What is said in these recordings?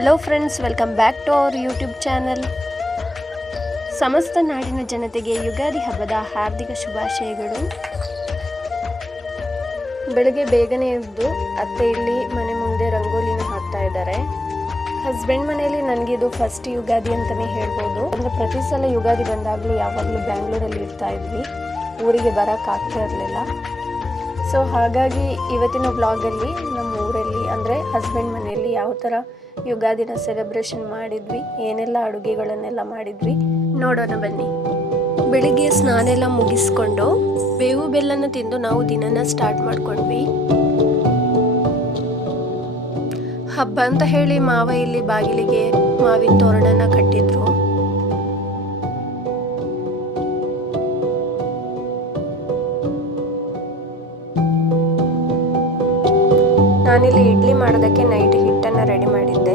Hello friends, welcome back to our YouTube channel. ಸಮಸ್ತ ನಾಡಿನ ಜನತೆಗೆ ಯುಗಾದಿ ಹಬ್ಬದ ಹಾರ್ದಿಕ ಶುಭಾಶಯಗಳು. ಬೆಳಗ್ಗೆ ಬೇಗನೆ ಎದ್ದು ಅತ್ತೆ ಇಲ್ಲಿ ಮನೆ ಮುಂದೆ ರಂಗೋಲಿನ ಹಾಕ್ತಾ ಇದ್ದಾರೆ. ಹಸ್ಬೆಂಡ್ ಮನೆಯಲ್ಲಿ ನನಗಿದು ಫಸ್ಟ್ ಯುಗಾದಿ ಅಂತಲೇ ಹೇಳ್ಬೋದು. ಅಂದರೆ ಪ್ರತಿ ಸಲ ಯುಗಾದಿ ಬಂದಾಗಲೂ ಯಾವಾಗಲೂ ಬ್ಯಾಂಗ್ಳೂರಲ್ಲಿ ಇರ್ತಾ ಇದ್ವಿ, ಊರಿಗೆ ಬರೋಕ್ಕಾಗ್ತಾ ಇರಲಿಲ್ಲ. ಸೊ ಹಾಗಾಗಿ ಇವತ್ತಿನ ವ್ಲಾಗಲ್ಲಿ ನಮ್ಮ ಊರಲ್ಲಿ ಅಂದರೆ ಹಸ್ಬೆಂಡ್ ಮನೆಯಲ್ಲಿ ಯಾವ ಥರ ಯುಗಾದಿನ ಸೆಲೆಬ್ರೇಷನ್ ಮಾಡಿದ್ವಿ, ಏನೆಲ್ಲ ಅಡುಗೆಗಳನ್ನೆಲ್ಲ ಮಾಡಿದ್ವಿ ನೋಡೋಣ ಬನ್ನಿ. ಬೆಳಿಗ್ಗೆ ಸ್ನಾನ ಎಲ್ಲ ಮುಗಿಸ್ಕೊಂಡು ಬೇವು ಬೆಲ್ಲನ ತಿಂದು ನಾವು ದಿನನ ಸ್ಟಾರ್ಟ್ ಮಾಡ್ಕೊಂಡ್ವಿ. ಹಬ್ಬ ಅಂತ ಹೇಳಿ ಮಾವ ಇಲ್ಲಿ ಬಾಗಿಲಿಗೆ ಮಾವಿನ ತೋರಣನ ಕಟ್ಟಿದ್ರು. ನಾನಿಲ್ಲಿ ಇಡ್ಲಿ ಮಾಡೋದಕ್ಕೆ ನೈಟ್ ಹಿಟ್ಟನ್ನು ರೆಡಿ ಮಾಡಿದ್ದೆ.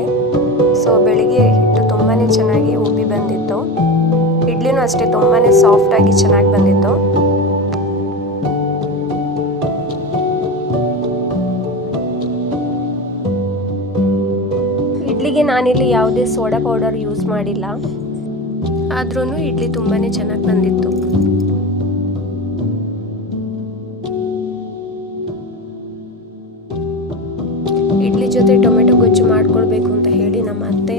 ಸೊ ಬೆಳಿಗ್ಗೆ ಹಿಟ್ಟು ತುಂಬಾ ಚೆನ್ನಾಗಿ ಉಬ್ಬಿ ಬಂದಿತ್ತು. ಇಡ್ಲಿನೂ ಅಷ್ಟೇ ತುಂಬಾ ಸಾಫ್ಟಾಗಿ ಚೆನ್ನಾಗಿ ಬಂದಿತ್ತು. ಇಡ್ಲಿಗೆ ನಾನಿಲ್ಲಿ ಯಾವುದೇ ಸೋಡಾ ಪೌಡರ್ ಯೂಸ್ ಮಾಡಿಲ್ಲ, ಆದ್ರೂ ಇಡ್ಲಿ ತುಂಬಾ ಚೆನ್ನಾಗಿ ಬಂದಿತ್ತು. ಇಡ್ಲಿ ಜೊತೆ ಟೊಮೆಟೊ ಗೊಜ್ಜು ಮಾಡ್ಕೊಳ್ಬೇಕು ಅಂತ ಹೇಳಿ ನಮ್ಮ ಅತ್ತೆ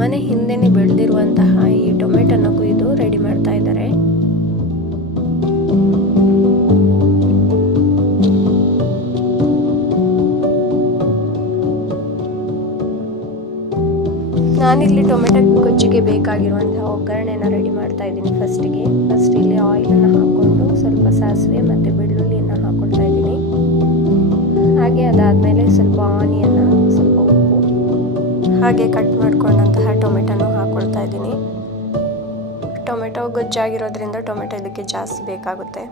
ಮನೆ ಹಿಂದೆನೇ ಬೆಳೆದಿರುವಂತಹ ಈ ಟೊಮೆಟೊನ ಕೊಯ್ದು ರೆಡಿ ಮಾಡ್ತಾ ಇದ್ದಾರೆ. ನಾನಿಲ್ಲಿ ಟೊಮೆಟೊ ಗೊಜ್ಜಿಗೆ ಬೇಕಾಗಿರುವಂತಹ ಒಗ್ಗರಣೆನ ರೆಡಿ ಮಾಡ್ತಾ ಇದ್ದೀನಿ. ಫಸ್ಟ್ ಇಲ್ಲಿ ಆಯಿಲನ್ನು ಹಾಕ್ಕೊಂಡು ಸ್ವಲ್ಪ ಸಾಸಿವೆ ಮತ್ತು ಬೆಳ್ಳುಳ್ಳಿಯನ್ನು ಹಾಕೊಳ್ತಾ ಇದ್ದೀನಿ. ಹಾಗೆ ಅದಾದಮೇಲೆ ಸ್ವಲ್ಪ ಆನಿಯನ್ನ, ಸ್ವಲ್ಪ ಉಪ್ಪು, ಹಾಗೆ ಕಟ್ ಮಾಡ್ಕೊಂಡಂತಹ ಟೊಮೆಟೊನೂ ಹಾಕ್ಕೊಳ್ತಾ ಇದ್ದೀನಿ. ಟೊಮೆಟೊ ಗೊಜ್ಜಾಗಿರೋದ್ರಿಂದ ಟೊಮೆಟೊ ಇದಕ್ಕೆ ಜಾಸ್ತಿ ಬೇಕಾಗುತ್ತೆ.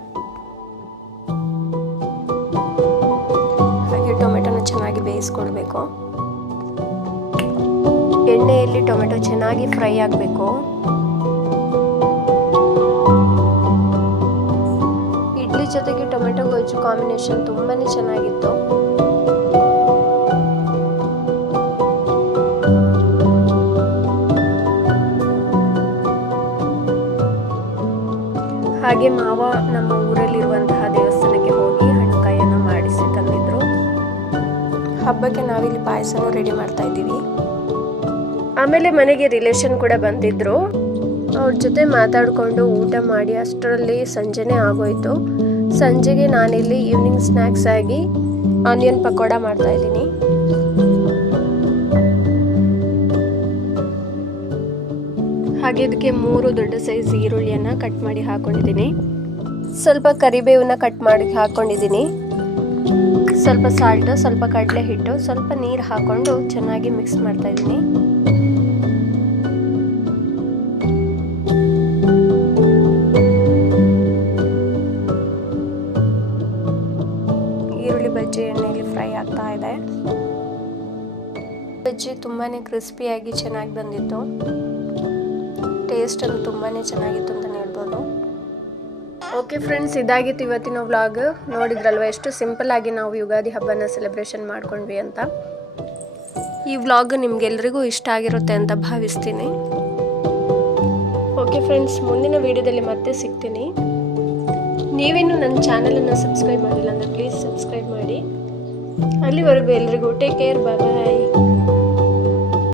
ಹಾಗೆ ಟೊಮೆಟೊನ ಚೆನ್ನಾಗಿ ಬೇಯಿಸ್ಕೊಳ್ಬೇಕು. ಎಣ್ಣೆಯಲ್ಲಿ ಟೊಮೆಟೊ ಚೆನ್ನಾಗಿ ಫ್ರೈ ಆಗಬೇಕು. ಇಡ್ಲಿ ಜೊತೆಗೆ ಟೊಮೆಟೊ ಗೊಜ್ಜು ಕಾಂಬಿನೇಷನ್ ತುಂಬಾ ಚೆನ್ನಾಗಿತ್ತು. ಹಾಗೆ ಮಾವ ನಮ್ಮ ಊರಲ್ಲಿರುವಂತಹ ದೇವಸ್ಥಾನಕ್ಕೆ ಹೋಗಿ ಹಣ್ಣುಕಾಯನ್ನು ಮಾಡಿಸಿ ತಂದಿದ್ರು. ಹಬ್ಬಕ್ಕೆ ನಾವಿಲ್ಲಿ ಪಾಯಸನೂ ರೆಡಿ ಮಾಡ್ತಾ ಇದ್ದೀವಿ. ಆಮೇಲೆ ಮನೆಗೆ ರಿಲೇಷನ್ ಕೂಡ ಬಂದಿದ್ರು. ಅವ್ರ ಜೊತೆ ಮಾತಾಡಿಕೊಂಡು ಊಟ ಮಾಡಿ ಅಷ್ಟರಲ್ಲಿ ಸಂಜೆನೇ ಆಗೋಯ್ತು. ಸಂಜೆಗೆ ನಾನಿಲ್ಲಿ ಈವ್ನಿಂಗ್ ಸ್ನ್ಯಾಕ್ಸ್ ಆಗಿ ಆನಿಯನ್ ಪಕೋಡ ಮಾಡ್ತಾ ಇದ್ದೀನಿ. ಹಾಗೆ ಇದಕ್ಕೆ 3 ದೊಡ್ಡ ಸೈಜ್ ಈರುಳ್ಳಿಯನ್ನು ಕಟ್ ಮಾಡಿ ಹಾಕೊಂಡಿದ್ದೀನಿ. ಸ್ವಲ್ಪ ಕರಿಬೇವನ್ನ ಕಟ್ ಮಾಡಿ ಹಾಕೊಂಡಿದ್ದೀನಿ. ಸ್ವಲ್ಪ ಸಾಲ್ಟ್, ಸ್ವಲ್ಪ ಕಡಲೆ ಹಿಟ್ಟು, ಸ್ವಲ್ಪ ನೀರು ಹಾಕೊಂಡು ಚೆನ್ನಾಗಿ ಮಿಕ್ಸ್ ಮಾಡ್ತಾ ಇದ್ದೀನಿ. ಈರುಳ್ಳಿ ಬಜ್ಜಿ ಎಣ್ಣೆಯಲ್ಲಿ ಫ್ರೈ ಆಗ್ತಾ ಇದೆ. ಬಜ್ಜಿ ತುಂಬಾ ಕ್ರಿಸ್ಪಿಯಾಗಿ ಚೆನ್ನಾಗಿ ಬಂದಿತ್ತು. ಟೇಸ್ಟ್ ಅದು ತುಂಬಾ ಚೆನ್ನಾಗಿತ್ತು ಅಂತಲೇ ಹೇಳ್ಬೋದು. ಓಕೆ ಫ್ರೆಂಡ್ಸ್, ಇದಾಗಿತ್ತು ಇವತ್ತಿನ ವ್ಲಾಗ್. ನೋಡಿದ್ರಲ್ವ ಎಷ್ಟು ಸಿಂಪಲ್ ಆಗಿ ನಾವು ಯುಗಾದಿ ಹಬ್ಬನ ಸೆಲೆಬ್ರೇಷನ್ ಮಾಡ್ಕೊಂಡ್ವಿ ಅಂತ. ಈ ವ್ಲಾಗ್ ನಿಮ್ಗೆಲ್ರಿಗೂ ಇಷ್ಟ ಆಗಿರುತ್ತೆ ಅಂತ ಭಾವಿಸ್ತೀನಿ. ಓಕೆ ಫ್ರೆಂಡ್ಸ್, ಮುಂದಿನ ವಿಡಿಯೋದಲ್ಲಿ ಮತ್ತೆ ಸಿಗ್ತೀನಿ. ನೀವೇನು ನನ್ನ ಚಾನಲನ್ನು ಸಬ್ಸ್ಕ್ರೈಬ್ ಮಾಡಿಲ್ಲ ಅಂದರೆ ಪ್ಲೀಸ್ ಸಬ್ಸ್ಕ್ರೈಬ್ ಮಾಡಿ. ಅಲ್ಲಿವರೆಗೂ ಎಲ್ರಿಗೂ ಟೇಕ್ ಕೇರ್, ಬಾಯ್ ಬಾಯ್.